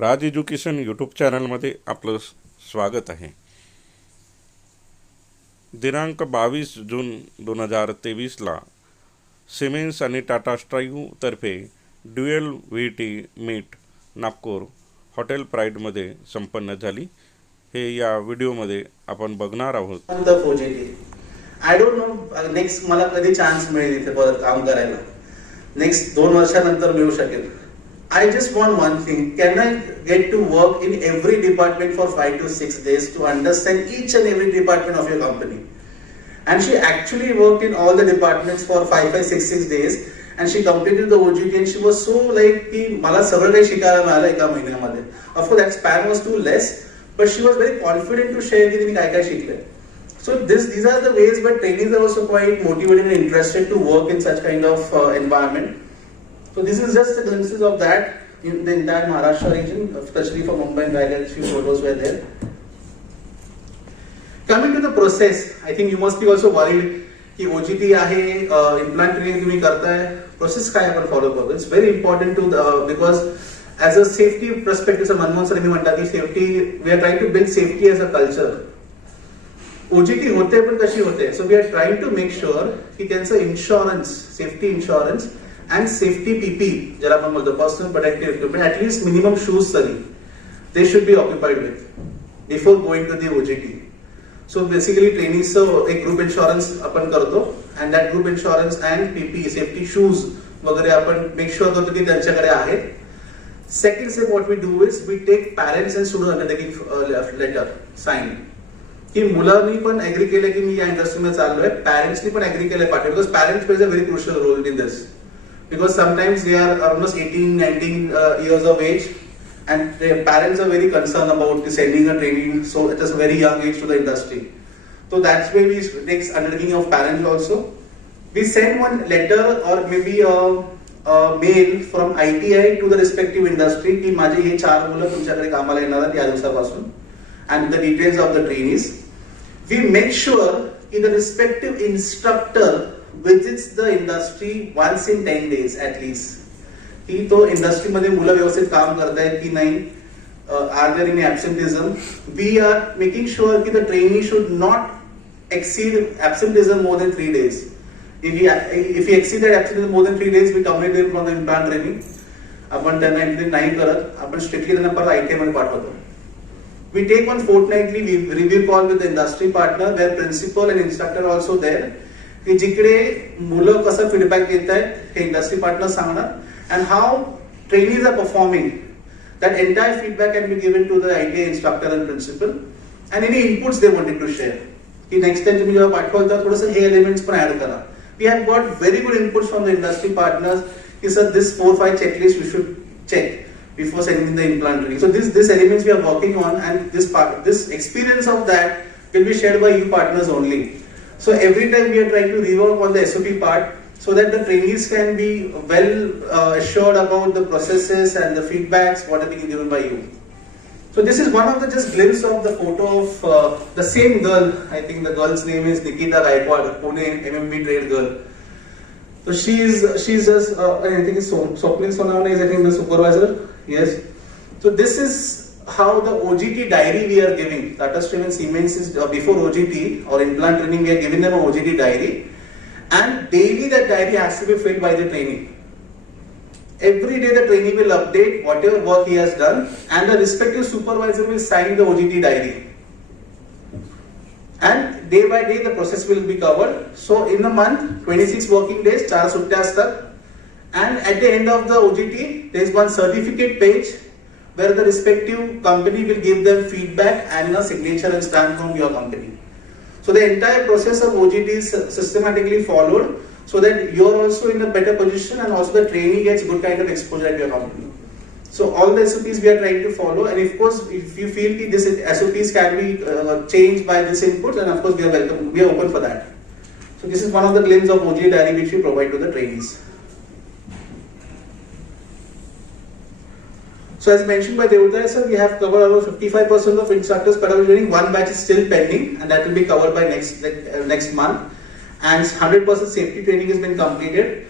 राज education YouTube चॅनलमध्ये आपलं स्वागत आहे. दिनांक 22 जून 2023ला सिमेन्स आणि टाटा स्ट्राईव्हतर्फे dual VT. Meet Nagpur hotel प्राईडमध्ये संपन्न झाली. हे या व्हिडिओमध्ये आपण बघणार आहोत. आय डोंट नो नेक्स्ट मला कधी चान्स मिळेल इथे परत काम करायला. नेक्स्ट 2 वर्षानंतर मिळू शकेल. I just want one thing. Can I get to work in every department for 5 to 6 days to understand each and every department of your company? And she actually worked in all the departments for 5, 5, 6 days and she completed the OGT and she was so like की मला सगळं काही शिकायला मिळालं एका महिन्यामध्ये. Of course that span was too less, but she was very confident to share की तिने काय काय शिकले. So these are the ways where trainees are also quite motivated and interested to work in such kind of environment. So this is just the glimpses of that in the entire Maharashtra region, especially for Mumbai and Raigad. Few photos were there. Coming to the process, I think you must be also worried कि OGT आहे, implant training तुम्ही करताय, process काय आपण follow करतो. It's very important to because as a safety perspective, sir Manmohan sir मी म्हणतात की safety, we are trying to build safety as a culture. OGT होते पण कशी होते? So we are trying to make sure की त्यांचं insurance, safety insurance and safety PP, ज्याला आपण बोलतो personal protective equipment, at least minimum shoes तरी they should be occupied with before going to the OGT. So basically trainees एक group insurance आपण करतो and that group insurance and PP safety shoes वगैरे आपण make sure करतो की त्यांच्याकडे आहेत. Second step what we do is we take parents and student undertaking letter sign की मुलांनी पण ऍग्री केलं की मी या इंडस्ट्रीमध्ये चाललोय, पॅरेंट्सनी पण ऍग्री केलं पाहिजे because parents plays a very crucial role in this. Because sometimes they are almost 18, 19 years of age and their parents are very concerned about sending a training so at a very young age to the industry. So that's why we take undertaking of parents also. We send one letter or maybe a mail from ITI to the respective industry की माझे हे 4 मुलं तुमच्याकडे कामाला येणार आहेत या दिवसापासून and the details of the trainees. We make sure की the respective instructor visits the industry once in 10 days at least. की तो इंडस्ट्री मध्ये मुलं व्यवस्थित काम करतायत की नाही, are there any absenteeism. We are making sure की the trainee should not exceed absenteeism more than 3 days. If he exceed that absenteeism more than 3 days, we terminate him from the implant training. आपण त्यांना नाही करत, आपण strictly त्यांना परत ITI मध्ये पाठवतो. We take one fortnightly review call with the industry partner where principal and instructor are also there. की जिकडे मुलं कसं फीडबॅक देत आहेत हे इंडस्ट्री पार्टनर सांगणार and how trainees are performing. That entire feedback can be given to the ITI instructor and principal and any inputs they wanted to share. की next time तुम्ही जेव्हा पाठवाल तर थोडंसं हे एलिमेंट्स पण ऍड करा. We have got very good inputs from the industry partners की sir this 4-5 checklist we should check before sending the implant training. So this elements we are working on and this experience of that will be shared by you partners only. So every time we are trying to rework on the SOP part so that the trainees can be well assured about the processes and the feedbacks what are being given by you. So this is one of the just glimpse of the photo of the same girl. I think the girl's name is Nikita Gaikwad, Pune MMB trade girl. So she's just I think it's Swapnil Sonawala is I think the supervisor. Yes. So this is how the OGT diary we are giving. Tata Steel and Siemens is before OGT or implant training we are giving them a OGT diary and daily that diary has to be filled by the trainee. Every day the trainee will update whatever work he has done and the respective supervisor will sign the OGT diary. And day by day the process will be covered. So in a month 26 working days 4 suttya astat and at the end of the OGT there is one certificate page where the respective company will give them feedback and a signature and stamp from your company. So the entire process of OGT is systematically followed so that you are also in a better position and also the trainee gets good kind of exposure at your company. So all the SOPs we are trying to follow and of course if you feel that this SOPs can be changed by this input then of course we are open for that. So this is one of the glimpses of OGT diary which we provide to the trainees. So as mentioned by Devudaya sir, we have covered around 55% of instructors pedagogy training. One batch is still pending and that will be covered by next month. And 100% safety training has been completed.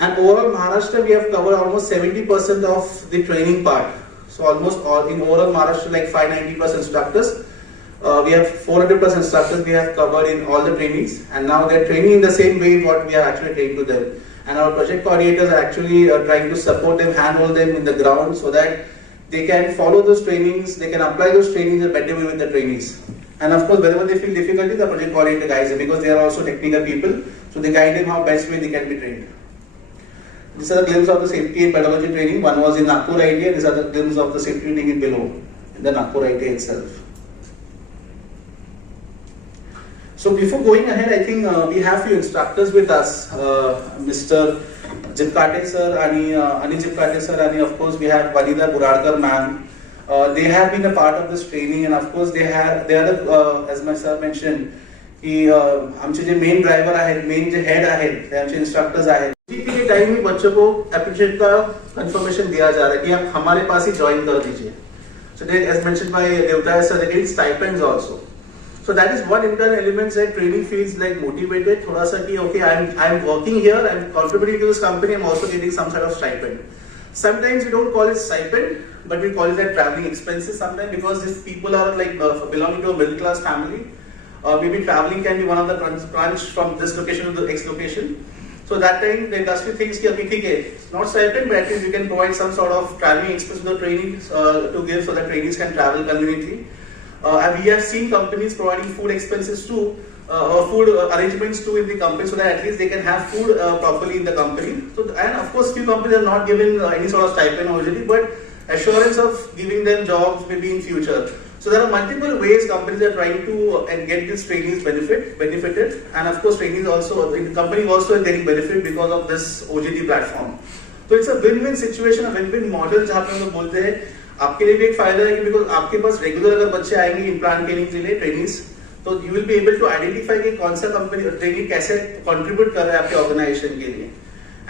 And overall Maharashtra we have covered almost 70% of the training part. So almost all in overall Maharashtra, like 590 plus instructors. We have 400 plus instructors we have covered in all the trainings, and now they're training in the same way what we have actually trained to them. And our project coordinators are actually trying to support them, handhold them in the ground so that they can follow those trainings, they can apply those trainings in a better way with the trainees. And of course, whenever they feel difficulty, the project coordinator guides them because they are also technical people, so they guide them how best way they can be trained. These are the glimpse of the safety and pedagogy training. One was in Nagpur ITA, these are the glimpse of the safety training in below, in the Nagpur ITA itself. So before going ahead, I think we have few instructors with us, Mr. Jipkate sir, Ani Jipkate sir, and of course we have Vanida Buradkar ma'am. They have been a part of this training, and of course they are the, as my sir mentioned, कि आमचे जे main driver आहेत, main जे head आहेत, ते आमचे instructors आहेत. GP के time में बच्चों को एप्रिशिएट का कंफर्मेशन दिया जा रहा है कि आप हमारे पास ही ज्वाइन कर दीजिए. So they, as mentioned by Devtaya sir, they get stipends also. So that is one internal element that training feels like motivated. थोड़ा सा कि okay, I'm working here, I'm contributing to this company, I'm also getting some sort of stipend. Sometimes we don't call it stipend, but we call it like traveling expenses sometimes, because if people are like belonging to a middle class family, maybe traveling can be one of the crunch from this location to the next location. So that time the industry thinks कि okay, ठीक है, it's not stipend, but at least we can provide some sort of traveling expense to the trainees to give so that trainees can travel conveniently. And we have seen companies providing food expenses too, or food arrangements too in the company, so that at least they can have food properly in the company. So, and of course, few companies are not giving any sort of stipend originally, but assurance of giving them jobs maybe in future. So there are multiple ways companies are trying to get these trainees benefited, and of course, trainees also, the company also is getting benefit because of this OJT platform. So it's a win-win situation, a win-win model जहाँ पे हम लोग बोलते हैं. आपके लिए भी एक फायदा है कि बिकॉज आपके पास रेगुलर अगर बच्चे आएंगे इम्प्लांट ट्रेनिंग के लिए ट्रेनिंग्स, तो you will be able to identify कि कौन सा कंपनी ट्रेनिंग कैसे कंट्रीब्यूट कर रहा है आपके ऑर्गेनाइजेशन के लिए.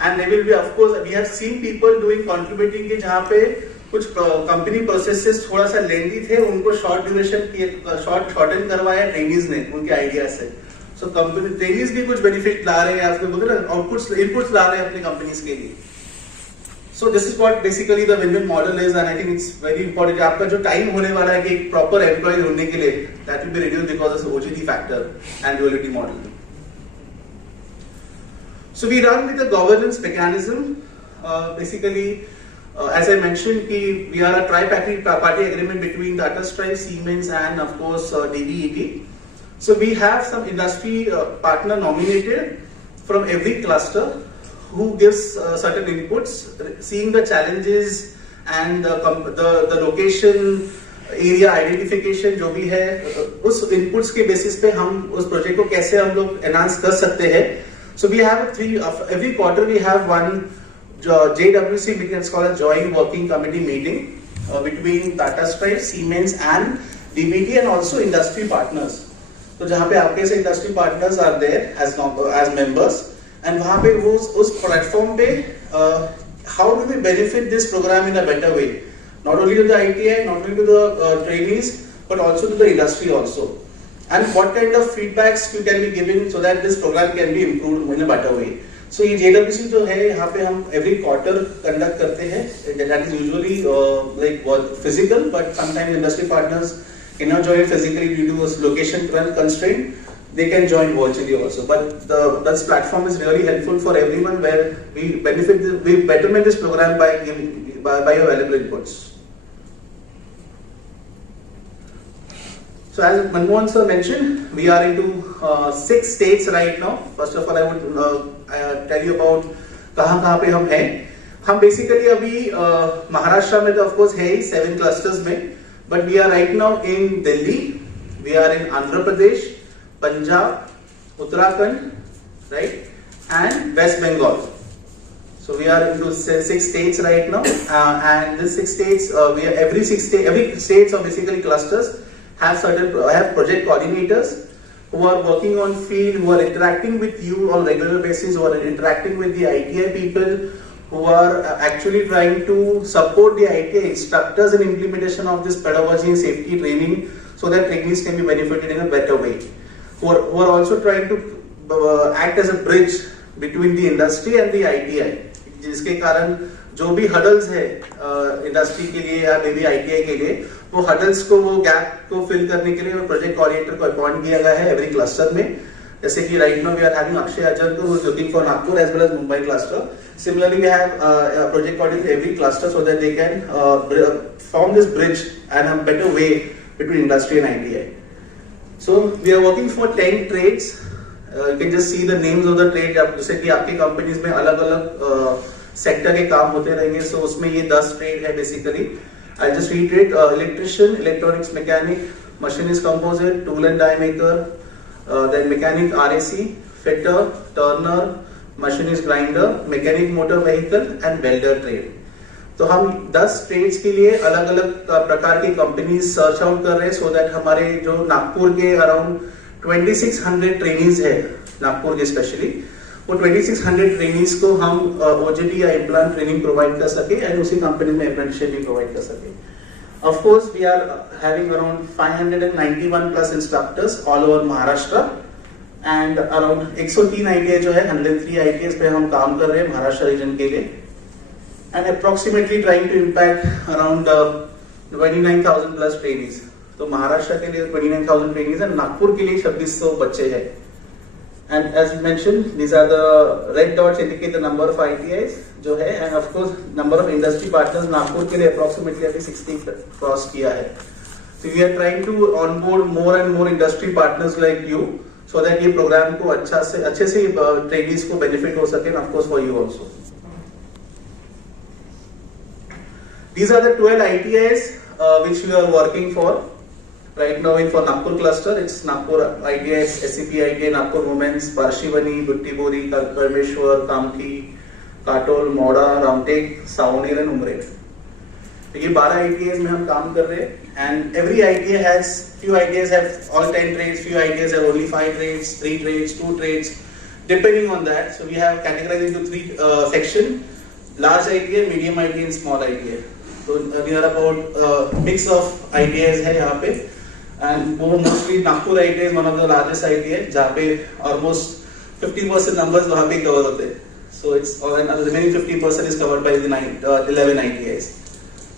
And they will be of course we have seen people doing contributing के जहाँ पे कुछ कंपनी प्रोसेसेस थोड़ा सा लेंदी थे, उनको शॉर्ट ड्यूरेशन शॉर्टन करवाया ट्रेनिंग्स ने उनके आइडिया से. सो कंपनी ट्रेनिंग्स भी कुछ बेनिफिट ला रहे हैं, आपको बोल रहे हैं आउटपुट्स इनपुट्स ला रहे हैं अपनी कंपनीज के लिए. So this is what basically the win-win model is, and I think it's very important. आपका जो टाइम होने वाला है कि एक प्रॉपर एम्प्लॉय ढूंढने के लिए, that will be reduced because of the OJT factor and duality model. So we run with the governance mechanism. Basically, as I mentioned, we are a tri-party agreement between Tata Stryve, Siemens, and of course DVET. So we have some industry partner nominated from every cluster, who gives certain inputs, seeing the challenges and the location, area identification जो भी है, उस inputs के basis पे हम उस project को कैसे हम लोग enhance कर सकते हैं. So we have every quarter we have one JWC meeting, it's called a joint working committee meeting between Tata Stryve, Siemens and DBT and also industry partners. तो जहाँ पे आपके से industry partners are there as members. And वहाँ पे वो उस platform पे how do we benefit this program in a better way, not only to the ITI, not only to the trainees, but also to the industry also, and what kind of feedbacks you can be given so that this program can be improved in a better way. So ये JWC जो है यहाँ पे हम every quarter conduct करते हैं. That is usually like physical, but sometimes industry partners cannot join physically due to location constraint. They can join virtually also, but this platform is really helpful for everyone, where we betterment this program by your valuable inputs. So as Manmohan sir mentioned, we are into 6 states right now. First of all, I would tell you about कहाँ पे हम हैं. हम basically अभी महाराष्ट्र में तो of course है ही 7 clusters में, but we are right now in Delhi, we are in Andhra Pradesh, Punjab, Uttarakhand, right, and West Bengal. So we are into 6 states right now, and these 6 states, every states are basically clusters have project coordinators who are working on field, who are interacting with you on regular basis, who are interacting with the ITI people, who are actually trying to support the ITI instructors in implementation of this pedagogy and safety training, so that trainees can be benefited in a better way. Who are also trying to act as a bridge between the industry and the ITI, जिसके कारण जो भी hurdles है industry के लिए या may be ITI के लिए, वो हडल्स को, वो गैप को फिल करने के लिए प्रोजेक्ट कोऑर्डिनेटर को अपॉइंट किया गया है एवरी क्लस्टर में. जैसे कि right now we are having Akshay Ajant who is looking for Nagpur as well as Mumbai cluster. Similarly, we have a project coordinator in every cluster so that they can form this bridge and a better way between industry and ITI. So we are working for 10 trades. You can just see the names of the trade. जैसे कि आपकी companies में अलग अलग sector के काम होते रहेंगे, so उसमें ये 10 ट्रेड है basically. I'll just reiterate: electrician, electronics mechanic, machinist composite, tool and die maker, then mechanic RAC, fitter, turner, machinist grinder, mechanic motor vehicle and welder trade. तो हम 10 ट्रेड्स के लिए अलग अलग प्रकार की कंपनीज सर्च आउट कर रहे हैं, सो दैट हमारे जो नागपुर के अराउंड 2600 ट्रेनीज है, नागपुर के स्पेशली, वो 2600 ट्रेनीज को हम ओजेटी या इम्प्लांट ट्रेनिंग प्रोवाइड कर सके एंड उसी कंपनी में अप्रेंटिसशिप भी प्रोवाइड कर सके. Of course we are having around 591 plus instructors all over Maharashtra and around 103 ITI जो है 103 आईटीआई पे हम काम कर रहे हैं महाराष्ट्र रीजन के लिए, and approximately trying to impact around 29,000 plus trainees. तो महाराष्ट्र के लिए 29,000 ट्रेनीज एंड नागपुर के लिए 2600 बच्चे हैं. And as mention these are the red dots indicate the number of ITIs जो है, and of course number of industry partners Nagpur के लिए अप्रोक्सीमेटली अभी 60 क्रॉस किया है. So we are trying to onboard more and more industry partners like you, so that ये programme को अच्छे से ट्रेनीज को बेनिफिट हो सके, of course for you also. These are the 12 ITIs which we are working for right now for Nagpur cluster. It's Nagpur ITIs, SCP ITI, Nagpur Women's, Parshivani, Buttibori, Parmeshwar, Kamti, Katol, Moda, Ramtek, Saunir and Umred. ये 12 ITIs में हम काम कर रहे हैं, and every ITI has, few ITIs have all 10 trades, few ITIs have only 5 trades, 3 trades, 2 trades, depending on that. So we have categorized into 3 section: large ITI, medium ITI and small ITI. So we are about mix of ITIs है यहाँ पे, and वो mostly Nagpur ITI is one of the largest ITI जहाँ पे almost 50% numbers वहाँ पे cover होते हैं. So it's and the remaining 50% is covered by the 11 ITIs.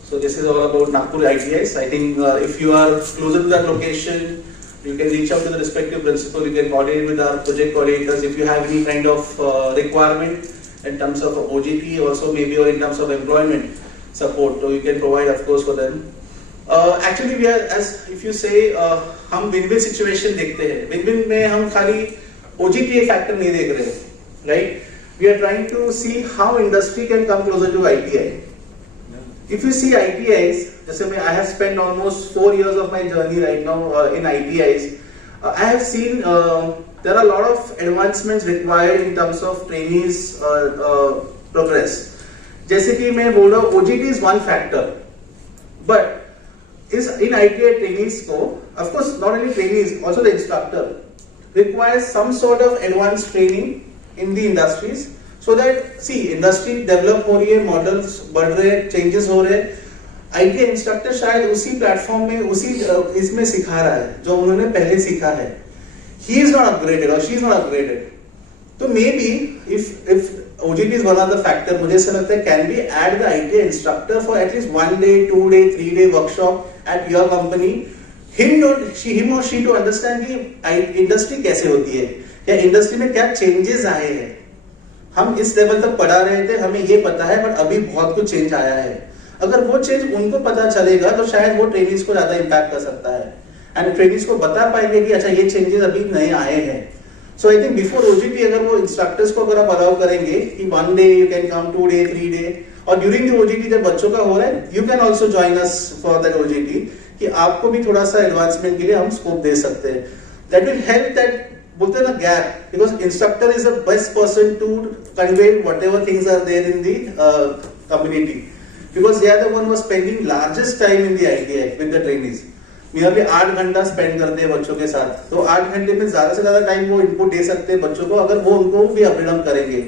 So this is all about Nagpur ITIs. I think if you are closer to that location, you can reach out to the respective principal. You can coordinate with our project coordinators if you have any kind of requirement in terms of OJT, also maybe or in terms of employment support. So you can provide, of course, for them. Actually, we are, as if you say, हम win-win situation देखते हैं. Win-win में हम खाली OJT factor नहीं देख रहे हैं, right? We are trying to see how industry can come closer to ITI. If you see ITIs, जैसे मैं I have spent almost 4 years of my journey right now in ITIs. I have seen there are a lot of advancements required in terms of trainees progress. जैसे कि मैं बोल रहा हूँ OJT is one factor, but is in ITI trainees को, of course not only trainees, also the instructor requires some sort of advanced training in the industries. So that see industry develop हो रही है, models बढ़ रहे हैं, changes हो रहे हैं. आईटीआई इंस्ट्रक्टर शायद उसी प्लेटफॉर्म में उसी इसमें सिखा रहा है जो उन्होंने पहले सीखा है. He is not upgraded or she is not upgraded. तो maybe if OJT is one of the factor, मुझे ऐसा लगता है can we add the ITI instructor for at least 1 day, 2 day, 3 day workshop at your company, him or she to understand कि industry कैसे होती है या इंडस्ट्री में क्या चेंजेस आए हैं. हम इस लेवल तक पढ़ा रहे थे, हमें ये पता है, बट अभी बहुत कुछ चेंज आया है. अगर वो चेंज उनको पता चलेगा तो शायद वो ट्रेनिंग्स को ज्यादा इम्पैक्ट कर सकता है, एंड ट्रेनिंग्स को बता पाएंगे कि अच्छा ये चेंजेस अभी नए आए हैं. सो आई थिंक बिफोर ओजीटी अगर वो इंस्ट्रक्टर्स को अगर आप अलाउ करेंगे कि 1 day you can come, 2 day, 3 day, और ड्यूरिंग द ओजीटी जब बच्चों का हो रहा है you can also join us for that OGT, कि आपको भी थोड़ा सा एडवांसमेंट के लिए हम स्कोप दे सकते हैं. दैट विल हेल्प दैट बोलते हैं ना gap, because instructor is the best person to convey whatever things are there in the community, because they are the one who are spending largest time in the ITI with the trainees. Nearly 8 घंटा spend करते हैं बच्चों के साथ, तो 8 घंटे में ज्यादा से ज्यादा टाइम वो इनपुट दे सकते हैं बच्चों को, अगर वो उनको भी अपडेट करेंगे.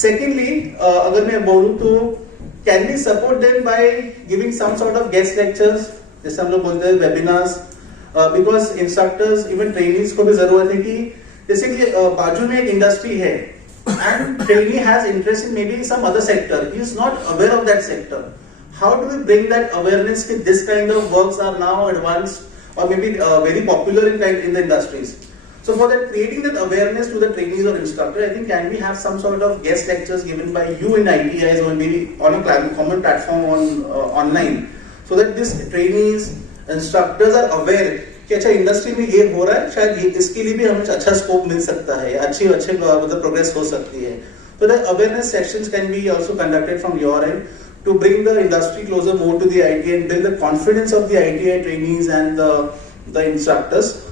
सेकेंडली अगर मैं बोलूं तो can we support them by giving some sort of guest lectures, जैसे हम लोग बोलते हैं webinars, because instructors even trainings को भी जरूरत है कि जैसे कि बाजू में एक इंडस्ट्री है and trainee has interest in maybe some other sector. He is not aware of that sector. How do we bring that awareness that this kind of works are now advanced or maybe very popular in the industries? So for that, creating that awareness to the trainees or instructor, I think can we have some sort of guest lectures given by you in ITIs or maybe on a common platform on online, so that these trainees, instructors are aware कि अच्छा industry में ये हो रहा है, शायद ये इसके लिए भी हमें अच्छा स्कोप मिल सकता है, अच्छे मतलब प्रोग्रेस हो सकती है. So the awareness sessions can be also conducted from your end to bring the industry closer more to the ITI and build the confidence of the ITI trainees and the instructors.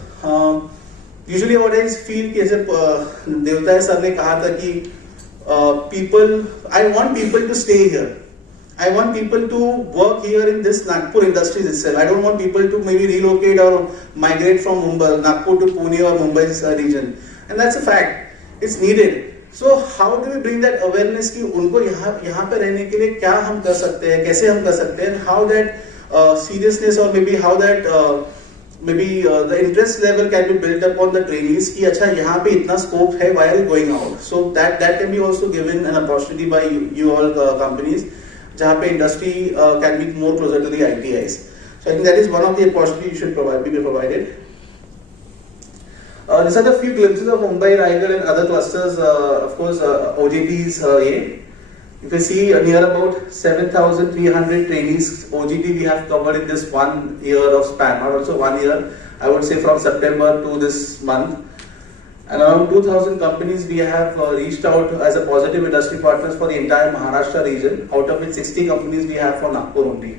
Usually what I feel कि जैसे देवता sir ने कहा था कि I want people to stay here. I want people to work here in this Nagpur industries itself. I don't want people to maybe relocate or migrate from Mumbai, Nagpur to Pune or Mumbai's region. And that's a fact. It's needed. So how do we bring that awareness कि उनको यहाँ पे रहने के लिए क्या हम कर सकते हैं, कैसे हम कर सकते हैं, and how that seriousness or maybe how that the interest level can be built upon the trainees कि अच्छा यहाँ पे इतना scope है while going out. So that can be also given an opportunity by you all companies. जहाँ पे industry can be more closer to the ITIs. So I think that is one of the opportunities you should be provided. These are the few glimpses of Mumbai, Raigad and other clusters. Of course, OJTs here. You can see near about 7,300 trainees OGT we have covered in this 1 year of span, or also 1 year. I would say from September to this month. And around 2,000 companies we have reached out as a positive industry partners for the entire Maharashtra region, out of which 60 companies we have for Nagpur only.